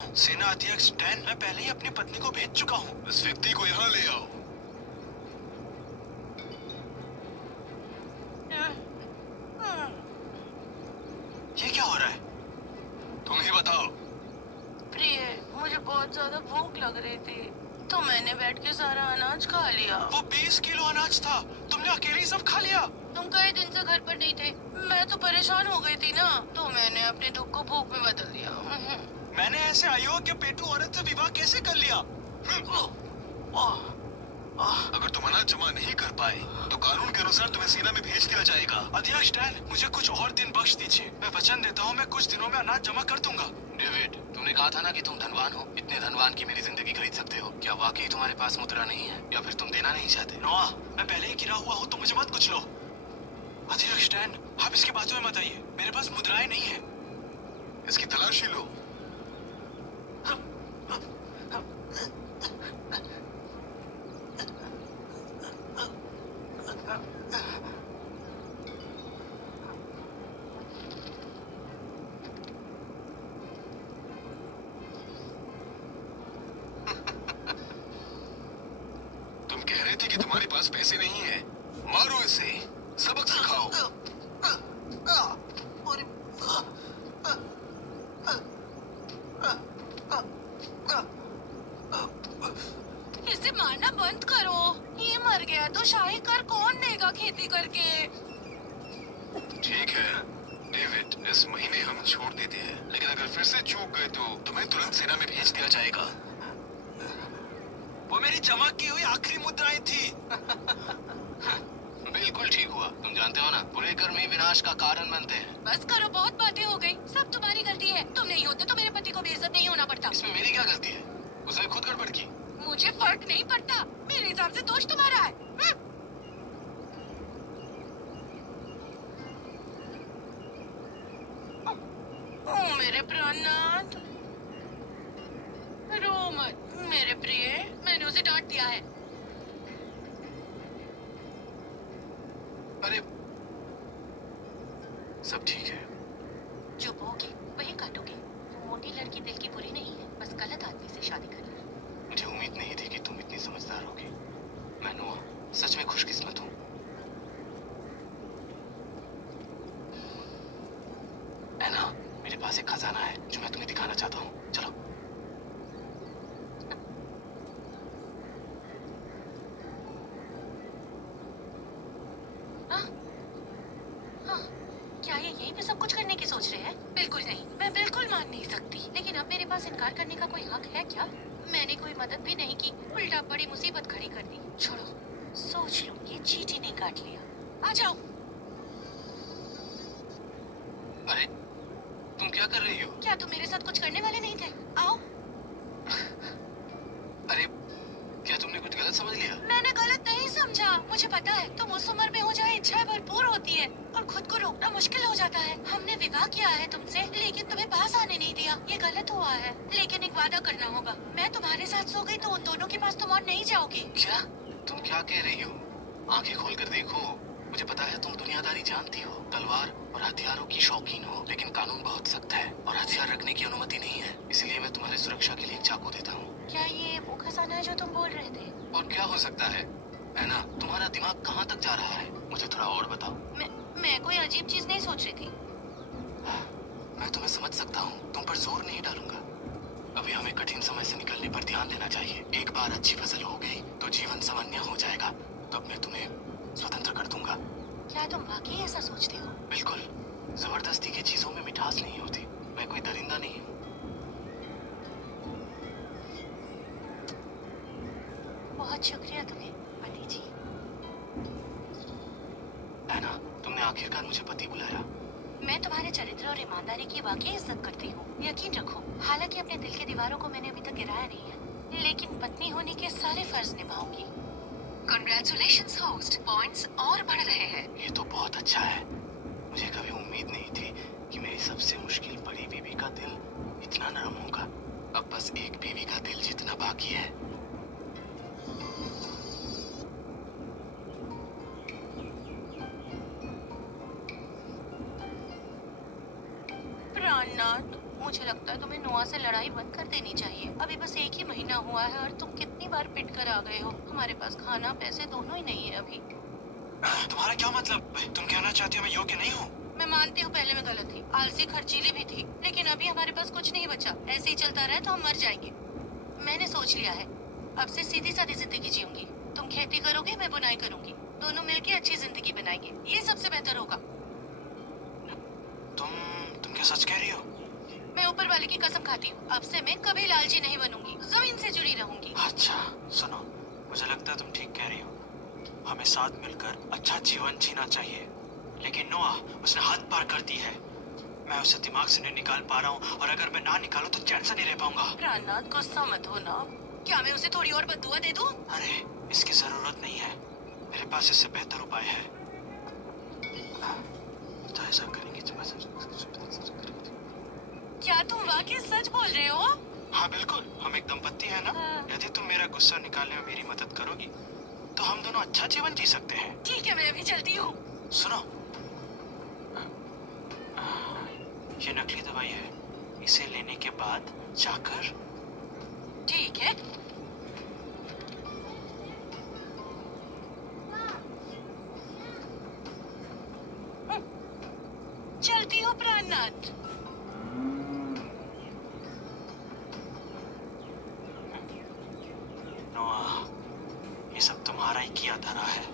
सेना अध्यक्ष डैन, मैं पहले ही अपनी पत्नी को भेज चुका हूँ। इस व्यक्ति को यहाँ ले आओ। ये क्या हो रहा है? तुम ही बताओ। प्रिय, मुझे बहुत ज्यादा भूख लग रही थी तो मैंने बैठ के सारा अनाज खा लिया। वो 20 किलो अनाज था, तुमने अकेले ही सब खा लिया। तुम कई दिन से घर पर नहीं थे, मैं तो परेशान हो गई थी ना, तो मैंने अपने दुख को भूख में बदल दिया। मैंने ऐसे अयोग्य पेटू औरत से विवाह कैसे कर लिया? अगर तुम अनाज जमा नहीं कर पाए तो कानून के अनुसार तुम्हें सेना में भेज दिया जाएगा। अध्यक्ष डैन, मुझे कुछ और दिन बख्श दीजिए। मैं वचन देता हूँ, मैं कुछ दिनों में अनाज जमा कर दूंगा। डेविड, तुमने कहा था ना कि तुम धनवान हो। इतने धनवान की मेरी जिंदगी खरीद सकते हो। क्या वाकई तुम्हारे पास मुद्रा नहीं है या फिर तुम देना नहीं चाहते? नोआ, मैं पहले ही गिरा हुआ हूँ तो मुझे मत कुछ लो। अध्यक्ष डैन, आप इसकी बातों में मत आइए, मेरे पास मुद्राएं नहीं है। इसकी तलाशी लो। तुम कह रही थी कि तुम्हारे पास पैसे नहीं है। मारो इसे, सबक सिखाओ। इसे मारना बंद करो। ये मर गया तो शाही कर कौन देगा खेती करके? ठीक है डेविड, इस महीने हम छोड़ देते हैं, लेकिन अगर फिर से चूक गए तो तुम्हें तुरंत सेना में भेज दिया जाएगा। वो मेरी जमा की हुई आखिरी मुद्राएं थी। बिल्कुल ठीक हुआ। तुम जानते हो ना, बुरे कर्म ही विनाश का कारण बनते हैं। बस करो, बहुत बातें हो गई। सब तुम्हारी गलती है। तुम नहीं होते तो मेरे पति को बेइज्जत नहीं होना पड़ता। इसमें मेरी क्या गलती है? उसने खुद गड़बड़ की। मुझे फर्क नहीं पड़ता, मेरे हिसाब से दोष तुम्हारा है। ओ मेरे प्राणनाथ, रो मत मेरे प्रिय, मैंने उसे डांट दिया है। अरे, सब ठीक है। जो बोगी वही काटोगे। वो मोटी लड़की दिल की बुरी नहीं है, बस गलत आदमी से शादी कर ली। मुझे उम्मीद नहीं थी कि तुम इतनी समझदार होगी। मैं नोआ सच में खुशकिस्मत हूँ। एना, मेरे पास एक खजाना है जो मैं तुम्हें दिखाना चाहता हूँ। चलो। क्या ये यहीं पे सब कुछ करने की सोच रहे हैं? बिल्कुल नहीं, मैं बिल्कुल मान नहीं सकती। लेकिन अब मेरे पास इनकार करने का कोई हक है क्या? मैंने कोई मदद भी नहीं की, उल्टा बड़ी मुसीबत खड़ी कर दी। छोड़ो, सोच लो, ये चींटी ने काट लिया। आ जाओ। अरे, तुम क्या कर रही हो? क्या तुम मेरे साथ कुछ करने वाले नहीं थे? आओ। अरे, क्या तुमने कुछ गलत समझ लिया? मैंने गलत नहीं समझा। मुझे पता है तुम उस उम्र में हो जहाँ इच्छाएं भरपूर होती है और खुद को रोकना मुश्किल हो जाता है। हमने विवाह किया है तुमसे, लेकिन तुम्हें पास आने नहीं दिया। ये गलत हुआ है, लेकिन एक वादा करना होगा। मैं तुम्हारे साथ सो गई तो उन दोनों के पास तुम और नहीं जाओगी। क्या? तुम क्या कह रही हो? आंखें खोल कर देखो। मुझे पता है तुम दुनियादारी जानती हो, तलवार और हथियारों की शौकीन हो, लेकिन कानून बहुत सख्त है और हथियार रखने की अनुमति नहीं है। इसलिए मैं तुम्हारी सुरक्षा के लिए एक चाकू देता हूँ। क्या ये वो खजाना है जो तुम बोल रहे थे? और क्या हो सकता है? एना, तुम्हारा दिमाग कहाँ तक जा रहा है? मुझे थोड़ा और बताओ। मैं कोई अजीब चीज नहीं सोच रही थी। मैं तुम्हें समझ सकता हूँ, तुम पर जोर नहीं डालूंगा। अभी हमें कठिन समय से निकलने पर ध्यान देना चाहिए। एक बार अच्छी फसल हो गई तो जीवन सामान्य हो जाएगा। तब मैं तुम्हें स्वतंत्र कर दूंगा। क्या तुम वाकई ऐसा सोचते हो? बिल्कुल। जबरदस्ती की चीजों में मिठास नहीं होती। मैं कोई दरिंदा नहीं हूँ। बहुत शुक्रिया तुम्हें, पति जी। एना, तुमने आखिरकार मुझे पति बुलाया। मैं तुम्हारे चरित्र और ईमानदारी की वाकई इज्जत करती हूँ। यकीन रखो, हालांकि अपने दिल के दीवारों को मैंने अभी तक गिराया नहीं है, लेकिन पत्नी होने के सारे फर्ज निभाऊंगी। Congratulations होस्ट, पॉइंट्स और बढ़ रहे हैं। ये तो बहुत अच्छा है। मुझे कभी उम्मीद नहीं थी कि मेरी सबसे मुश्किल बड़ी बीवी का दिल इतना नरम होगा। अब बस एक बीवी का दिल जितना बाकी है। प्राणनाथ, मुझे लगता है तुम्हें नोआ से लड़ाई बंद कर देनी चाहिए। अभी बस 1 ही महीना हुआ है और तुम कितनी बार पिट कर आ गए हो। हमारे पास खाना पैसे दोनों ही नहीं है अभी। तुम्हारा क्या मतलब है? तुम कहना चाहती हो मैं योग्य नहीं हूँ? मैं मानती हूँ पहले मैं गलत थी, आलसी खर्चीली भी थी, लेकिन अभी हमारे पास कुछ नहीं बचा। ऐसे ही चलता रहे तो हम मर जाएंगे। मैंने सोच लिया है, अब से सीधी सादी जिंदगी जीऊंगी। तुम खेती करोगे, मैं बुनाई करूंगी, दोनों मिलके अच्छी जिंदगी बनाएंगे। ये सबसे बेहतर होगा। तुम क्या सच कह रही हो? मैं ऊपर वाले की कसम खाती हूँ, अब से मैं कभी लालची नहीं बनूंगी, जमीन से जुड़ी रहूंगी। अच्छा सुनो, मुझे लगता है तुम ठीक कह रही हो। हमें साथ मिलकर अच्छा जीवन जीना चाहिए। लेकिन नोआ, उसने हद पार कर दी है। मैं उसे दिमाग से नहीं निकाल पा रहा हूँ, और अगर मैं ना निकालूं तो चैन से नहीं रह पाऊंगा। प्राणनाथ, गुस्सा मत हो ना। क्या मैं उसे थोड़ी और बद्दुआ दे दूं? अरे इसकी जरूरत नहीं है, मेरे पास इससे बेहतर उपाय है। तो ऐसा करेंगे जब क्या तुम वाकई सच बोल रहे हो? हाँ बिल्कुल, हम एक दंपत्ति है ना। हाँ। यदि तुम मेरा गुस्सा निकालने में मेरी मदद करोगी तो हम दोनों अच्छा जीवन जी सकते हैं। ठीक है, मैं अभी चलती हूँ। सुनो, ये नकली दवाई है, इसे लेने के बाद जाकर। ठीक है। चलती हूँ प्राणनाथ। नोआ, ये सब तुम्हारा ही किया धरा है।